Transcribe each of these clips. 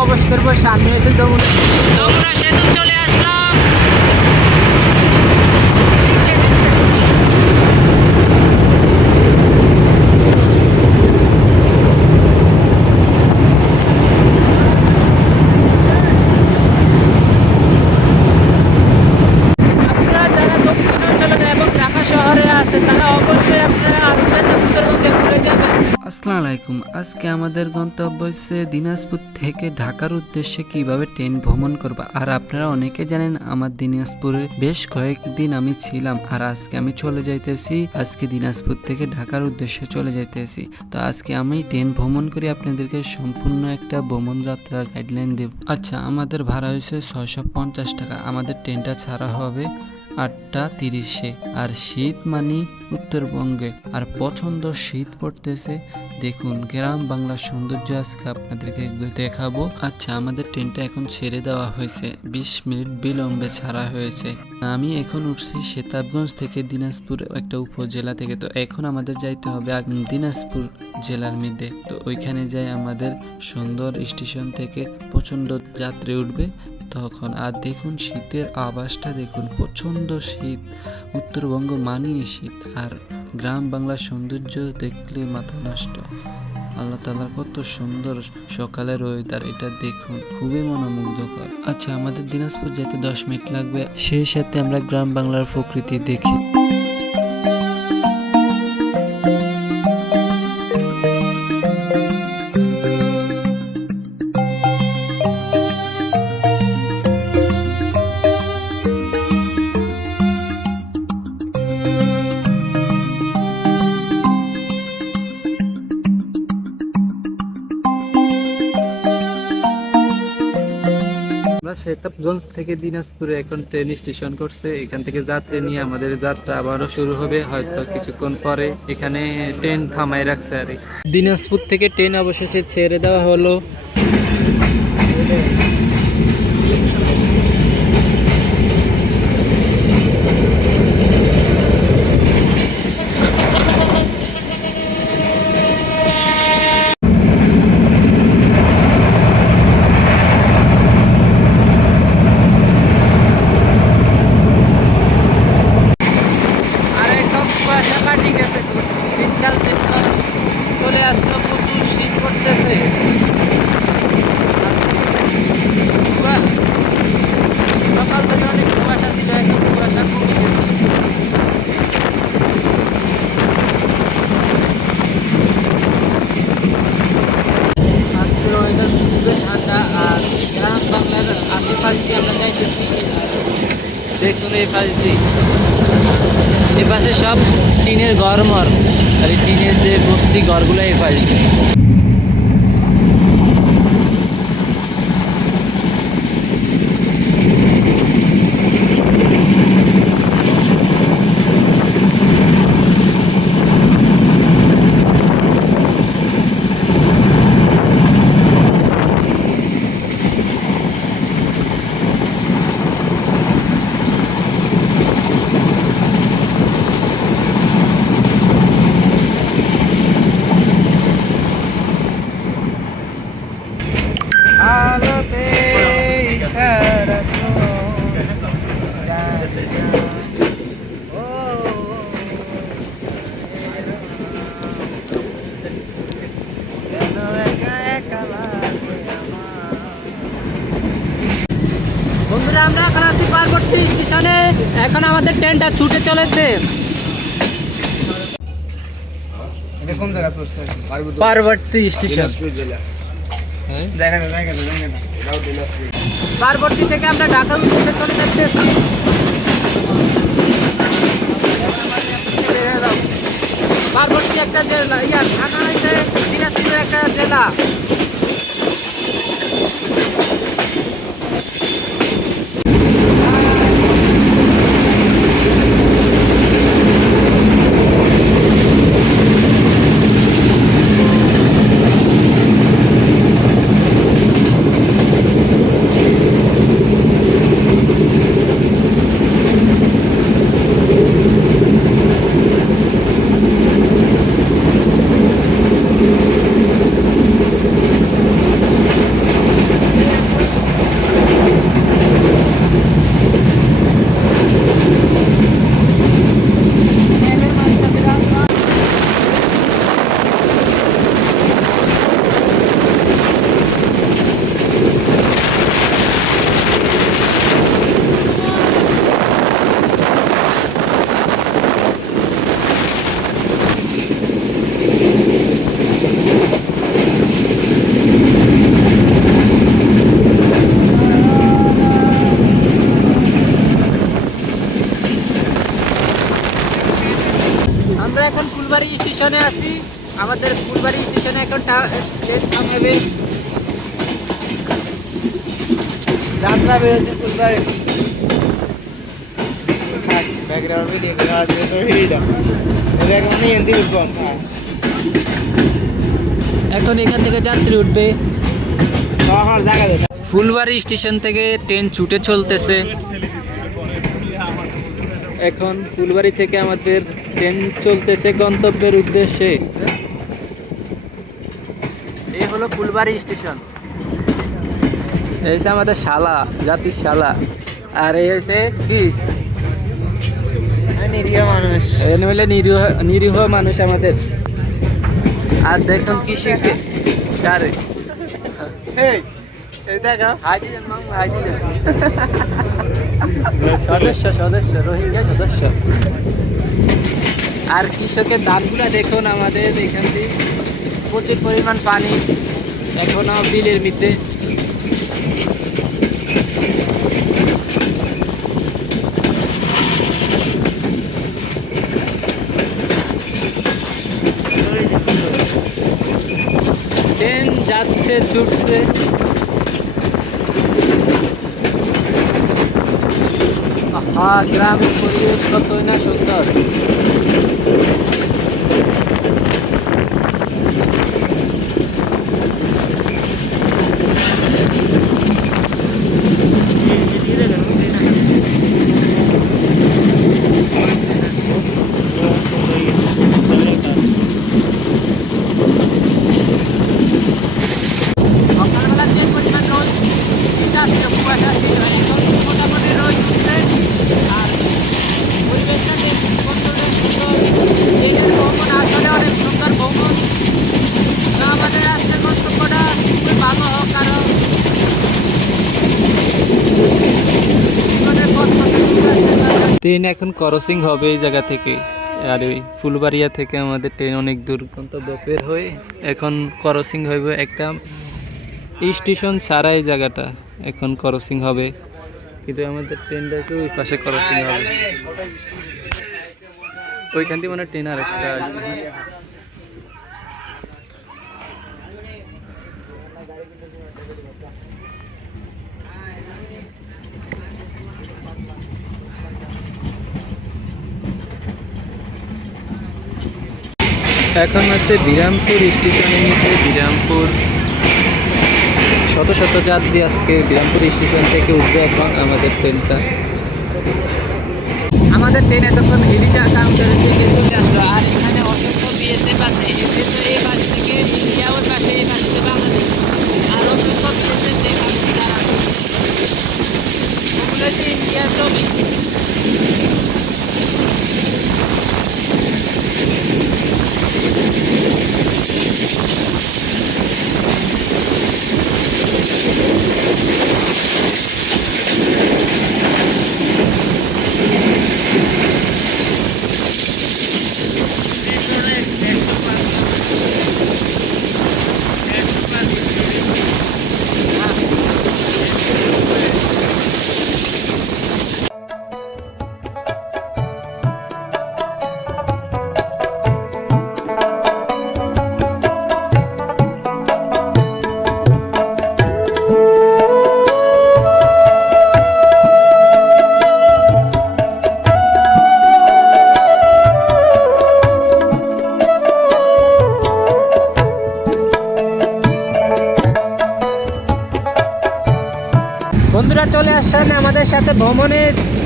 প্রবেশ করবো। সামনে এসে যমুনা সেতু চলে আসলাম। আপনারা যারা দক্ষিণাঞ্চলে এবং ঢাকা শহরে আছে তারা অবশ্যই আপনারা আসবেন না, উত্তরবঙ্গে ঘুরে যাবেন। আসসালামু আলাইকুম। আজকে আমাদের গন্তব্য হচ্ছে দিনাজপুর থেকে ঢাকার উদ্দেশ্যে কিভাবে ট্রেন ভ্রমণ করবা। আর আপনারা অনেকে জানেন আমার দিনাজপুরে বেশ কয়েকদিন আমি ছিলাম, আর আজকে আমি চলে যাইতেছি। আজকে দিনাজপুর থেকে ঢাকার উদ্দেশ্যে চলে যাইতেছি। তো আজকে আমি ট্রেন ভ্রমণ করে আপনাদেরকে সম্পূর্ণ একটা ভ্রমণ যাত্রার গাইডলাইন দেব। আচ্ছা, আমাদের ভাড়া হয়েছে 650 টাকা। আমাদের ট্রেনটা ছাড়া হবে 8:30-এ। আর শীত মানি উত্তরবঙ্গে, আর প্রচন্ড শীত পড়তেছে। দেখুন গ্রাম বাংলার সৌন্দর্য আজকে আপনাদেরকে দেখাবো। আচ্ছা, আমাদের ট্রেনটা এখন ছেড়ে দেওয়া হয়েছে, 20 মিনিট বিলম্বে ছাড়া হয়েছে। আমি এখন উঠছি সেতাবগঞ্জ থেকে, দিনাজপুর একটা উপজেলা থেকে। তো এখন আমাদের যাইতে হবে দিনাজপুর জেলার মধ্যে। তো ওইখানে যাই আমাদের সুন্দর স্টেশন থেকে প্রচন্ড যাত্রী উঠবে তখন। আর দেখুন শীতের আভাসটা দেখুন, প্রচন্ড শীত, উত্তরবঙ্গ মানিয়ে শীত। আর গ্রাম বাংলার সৌন্দর্য দেখলে মাথা নষ্ট। আল্লাহ তাআলার কত সুন্দর সকালের ওয়েদার, এটা দেখুন খুবই মনোমুগ্ধকর। আচ্ছা, আমাদের দিনাজপুর যেতে 10 মিনিট লাগবে, সেই সাথে আমরা গ্রাম বাংলার প্রকৃতি দেখি। সেতাবগঞ্জ থেকে দিনাজপুরে এখন ট্রেন স্টেশন করছে। এখান থেকে যাত্রী নিয়ে আমাদের যাত্রা আবারও শুরু হবে হয়তো কিছুক্ষণ পরে। এখানে ট্রেন থামাই রাখছে। আর দিনাজপুর থেকে ট্রেন অবশেষে ছেড়ে দেওয়া হলো। চলে আসলো, প্রচুর শীত পড়তেছে। সকাল থেকে অনেক কুয়াশা ছিল, এখন কুয়াশা কমে গেছে। আজকের ওয়েদার খুবই ঠান্ডা। আর গ্রাম বাংলার আশেপাশ দিয়ে আমরা যাইতেছি। দেখুন এই পাশ দিয়ে, এ পাশে সব টিনের ঘরমর, আর এই টিনের যে বস্তি ঘরগুলো এই পাশ দিয়ে। বন্ধুরা, আমরা এখন আছি পার্বতী স্টেশনে। এখন আমাদের ট্রেনটা ছুটে চলেছে। পার্বতী স্টেশন, পার্বতী থেকে আমরা ঢাকা উদ্দেশ্যে চলে যাচ্ছি। পার্বতী একটা জেলা, ঢাকা হচ্ছে দিনাজপুরের একটা জেলা। ফুলবাড়ি স্টেশনে এখন ট্রেন থামাবে। যাত্রা বেরোচ্ছে ফুলবাড়ি। ব্যাকগ্রাউন্ড ভিডিও করে আজ তো ভিডিও এখন হিন্দি বলবো। এখন এখান থেকে যাত্রী উঠবে। আমার জায়গা দে। ফুলবাড়ি স্টেশন থেকে ট্রেন ছুটে চলতেছে। এখন ফুলবাড়ি থেকে আমাদের ট্রেন চলতেছে গন্তব্যের উদ্দেশ্যে। এই হলো ফুলবাড়ি স্টেশন। এই হচ্ছে আমাদের শালা, জাতির শালা। আর এই হচ্ছে কি নিরীহ মানুষ। এখানে হলে নিরীহ মানুষ আমাদের। আর দেখুন কি শিখে আরে দেখো হাই দিলেন মামু, হাই দিলেন। সদস্য রোহিঙ্গা সদস্য। আর কৃষকের ধানগুলা দেখুন আমাদের এখান থেকে প্রচুর পরিমাণ পানি এখনো বিলের মধ্যে। ট্রেন যাচ্ছে ছুটছে। গ্রামের পরিবেশ কতই না সুন্দর। সকালবেলা যে পরিমাণ রোদ, শীত আসছে, কুয়াশা আসছে, এখন মোটামুটি রোদ উঠছে। আর পরিবেশটা যে কতটা সুন্দর, ট্রেনের ভ্রমণ আসলে অনেক সুন্দর ভ্রমণ। তো আমাদের আজকের গন্তব্যটা খুবই ভালো হোক, কারণ জীবনের পথ ট্রেন এখন ক্রসিং হবে এই জায়গা থেকে। আর ওই ফুলবাড়িয়া থেকে আমাদের ট্রেন অনেক দূর গন্তব্য বের হয়ে এখন ক্রসিং হইবে একটা স্টেশন ছাড়া। এই জায়গাটা এখন ক্রসিং হবে, কিন্তু আমাদের ট্রেনটা হচ্ছে ওই পাশে ক্রসিং হবে। ওইখান থেকে মানে ট্রেন আর একটা আসবে। এখন আছে বিরামপুর স্টেশনে নিতে। বিরামপুর শত শত যাত্রী আজকে বিরামপুর স্টেশন থেকে উঠবে এখন আমাদের ট্রেনটা। আমাদের ট্রেন এতক্ষণ হেলিটা কাউন্টারের থেকে চলে আসলো। আর এখানে অসংখ্য বিএসএফ আছে। এই পাশ থেকে ইন্ডিয়া, ওই পাশে এই পাশে বাংলাদেশ। আর অসংখ্য বিএসএফ এখানে দাঁড়ানো। ওগুলো হচ্ছে ইন্ডিয়ার ছবি। বন্ধুরা চলে আসছেন আমাদের সাথে ভ্রমণে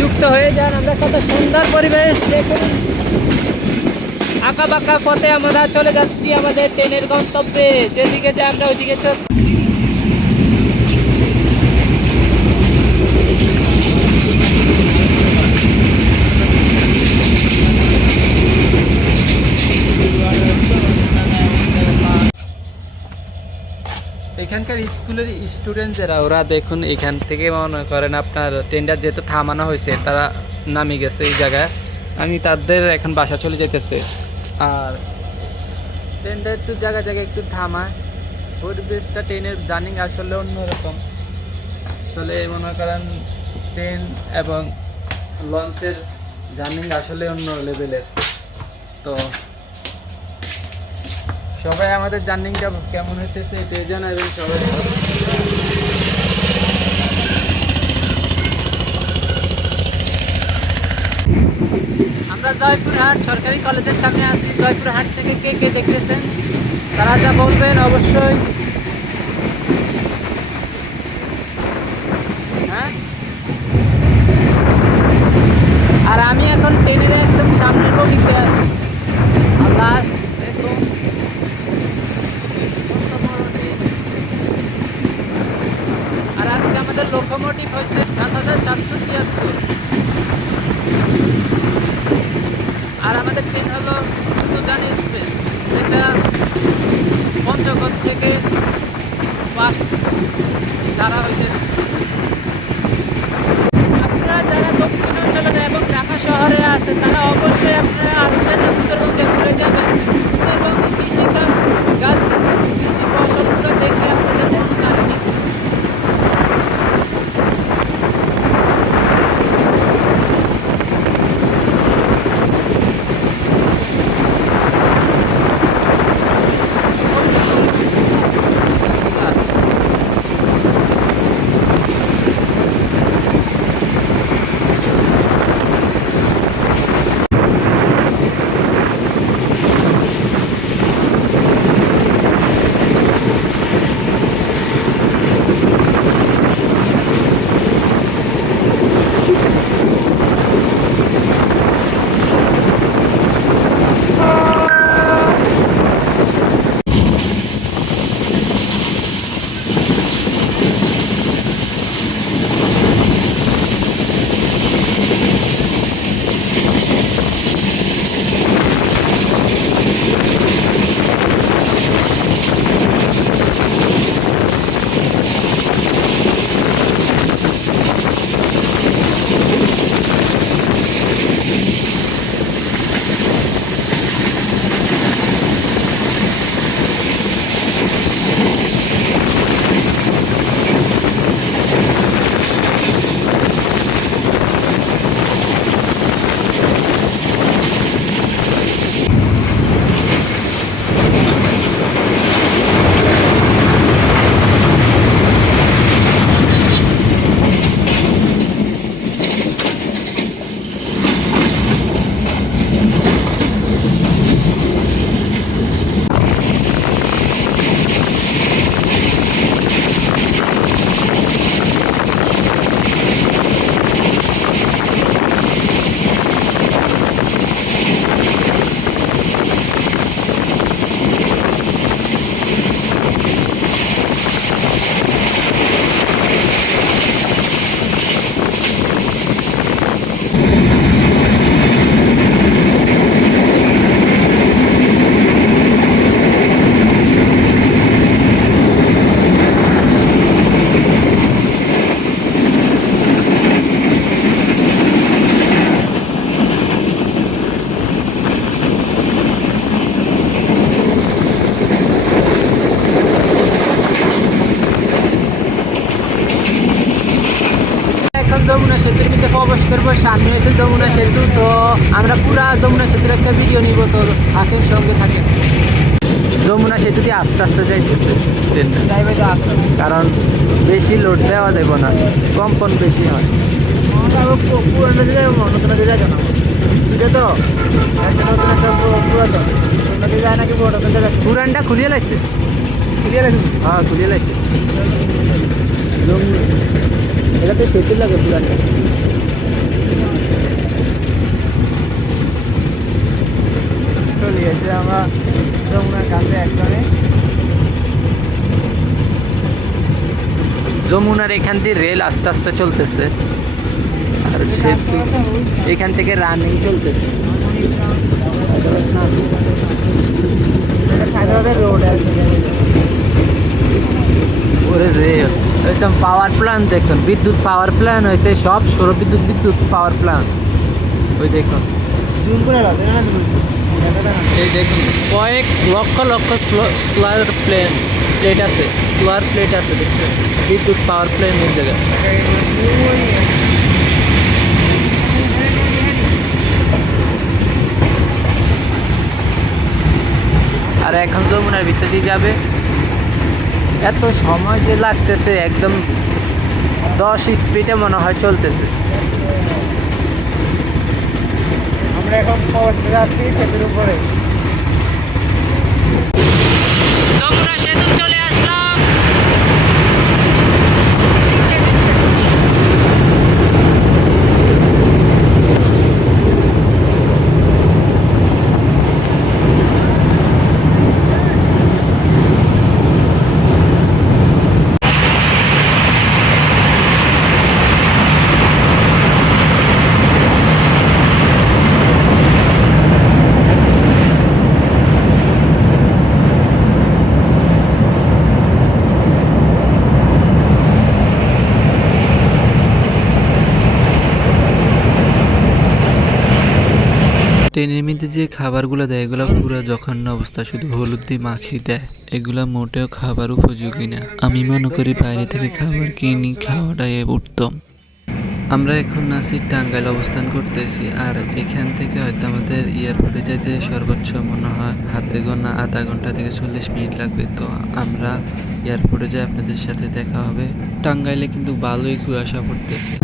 যুক্ত হয়ে যান। আমরা কত সুন্দর পরিবেশ দেখুন। আঁকা বাঁকা পথে আমরা চলে যাচ্ছি আমাদের ট্রেনের গন্তব্যে। যেদিকে যে আমরা ওইদিকে এখানকার স্কুলের স্টুডেন্ট যারা, ওরা দেখুন এখান থেকে মনে করেন আপনার ট্রেনটা যেহেতু থামানো হয়েছে, তারা নামে গেছে এই জায়গায়। আমি তাদের এখন বাসা চলে যেতেছে। আর ট্রেনটা একটু জায়গায় জায়গায় একটু থামায়। পরিবেশটা ট্রেনের জার্নি আসলে অন্যরকম। আসলে মনে করেন ট্রেন এবং লঞ্চের জার্নি আসলে অন্য লেভেলের। তো সবাই আমাদের জার্নিংটা কেমন হইতেছে এটাই জানাবেন সবাই। আমরা জয়পুরহাট সরকারি কলেজের সামনে আছি। জয়পুরহাট থেকে কে কে দেখতেছেন তারা যা বলবেন অবশ্যই। হ্যাঁ, আর আমি এখন ট্রেনের একদম সামনের বগিতে আছি। আর লাস্ট দেখুন আর আজকে আমাদের লোকোমোটিভ হয়েছে ৭,৭৭৩। আর আমাদের ট্রেন হলো সুজান এক্সপ্রেস, যেটা পঞ্চগড় থেকে ফার্স্ট ছাড়া হইতেছে। আপনারা যারা দক্ষিণাঞ্চলের এবং ঢাকা শহরে আছে তারা অবশ্যই আপনারা আসবেন উত্তরবঙ্গে ঘুরে যাবেন। উত্তরবঙ্গে কৃষিকাজ কৃষি ফসলগুলো দেখে আপনাদের মন কাড়বে। যমুনা সেতুর ভিতরে প্রবেশ করবো। সামনে এসে যমুনা সেতু, তো আমরা পুরা যমুনা সেতুর একটা ভিডিও নিব, তো থাকেন সঙ্গে থাকেন। যমুনা সেতু দিয়ে আস্তে আস্তে যাইতেছে ট্রেনটা, কারণ বেশি লোড দেওয়া যাবে না, কম্পন বেশি হয়। পুরানটা খুলিয়ে লাগছে, হ্যাঁ খুলিয়ে লাগছে। এটাতে সেতু লাগে পুরানটা। চলে এসে আমরা যমুনার কাছে একবারে। যমুনার এখান দিয়ে রেল আস্তে আস্তে চলতেছে, আর সেতু এখান থেকে রানিং চলতেছে। ওরে রে, একদম পাওয়ার প্ল্যান্ট দেখুন, বিদ্যুৎ পাওয়ার প্ল্যান্ট হয়েছে, সব সৌর বিদ্যুৎ পাওয়ার প্ল্যান্ট। ওই দেখুন এই দেখুন কয়েক লক্ষ লক্ষ সোলার প্লেট আছে, সোলার প্লেট আছে দেখছেন, বিদ্যুৎ পাওয়ার প্ল্যান্ট এই জায়গায়। আর এখন যমুনার ভিতর দিয়ে যাবে। এত সময় যে লাগতেছে, একদম 10 স্পিডে মনে হয় চলতেছে। আমরা এখন পৌঁছে যাচ্ছি সেতুর উপরে। যমুনা সেতু চলে আসলাম। ট্রেনের মধ্যে যে খাবারগুলো দেয় এগুলো পুরো জঘন্য অবস্থা, শুধু হলুদ দিয়ে মাখিয়ে দেয়। এগুলা মোটেও খাবার উপযোগী না। আমি মনে করি বাইরে থেকে খাবার কিনি খাওয়াটাই উত্তম। আমরা এখন আছি টাঙ্গাইল অবস্থান করতেছি, আর এখান থেকে হয়তো আমাদের এয়ারপোর্টে যাইতে সর্বোচ্চ মনে হয় হাতে গোনা আধা ঘন্টা থেকে 40 মিনিট লাগবে। তো আমরা এয়ারপোর্টে যাই, আপনাদের সাথে দেখা হবে। টাঙ্গাইলে কিন্তু ভালোই কুয়াশা পড়তেছে।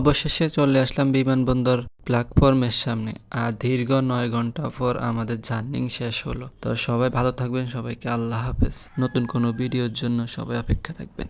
অবশেষে চলে আসলাম বিমানবন্দর প্ল্যাটফর্মের সামনে। আর দীর্ঘ 9 ঘন্টা পর আমাদের জার্নি শেষ হলো। তো সবাই ভালো থাকবেন, সবাইকে আল্লাহ হাফেজ। নতুন কোনো ভিডিওর জন্য সবাই অপেক্ষা থাকবেন।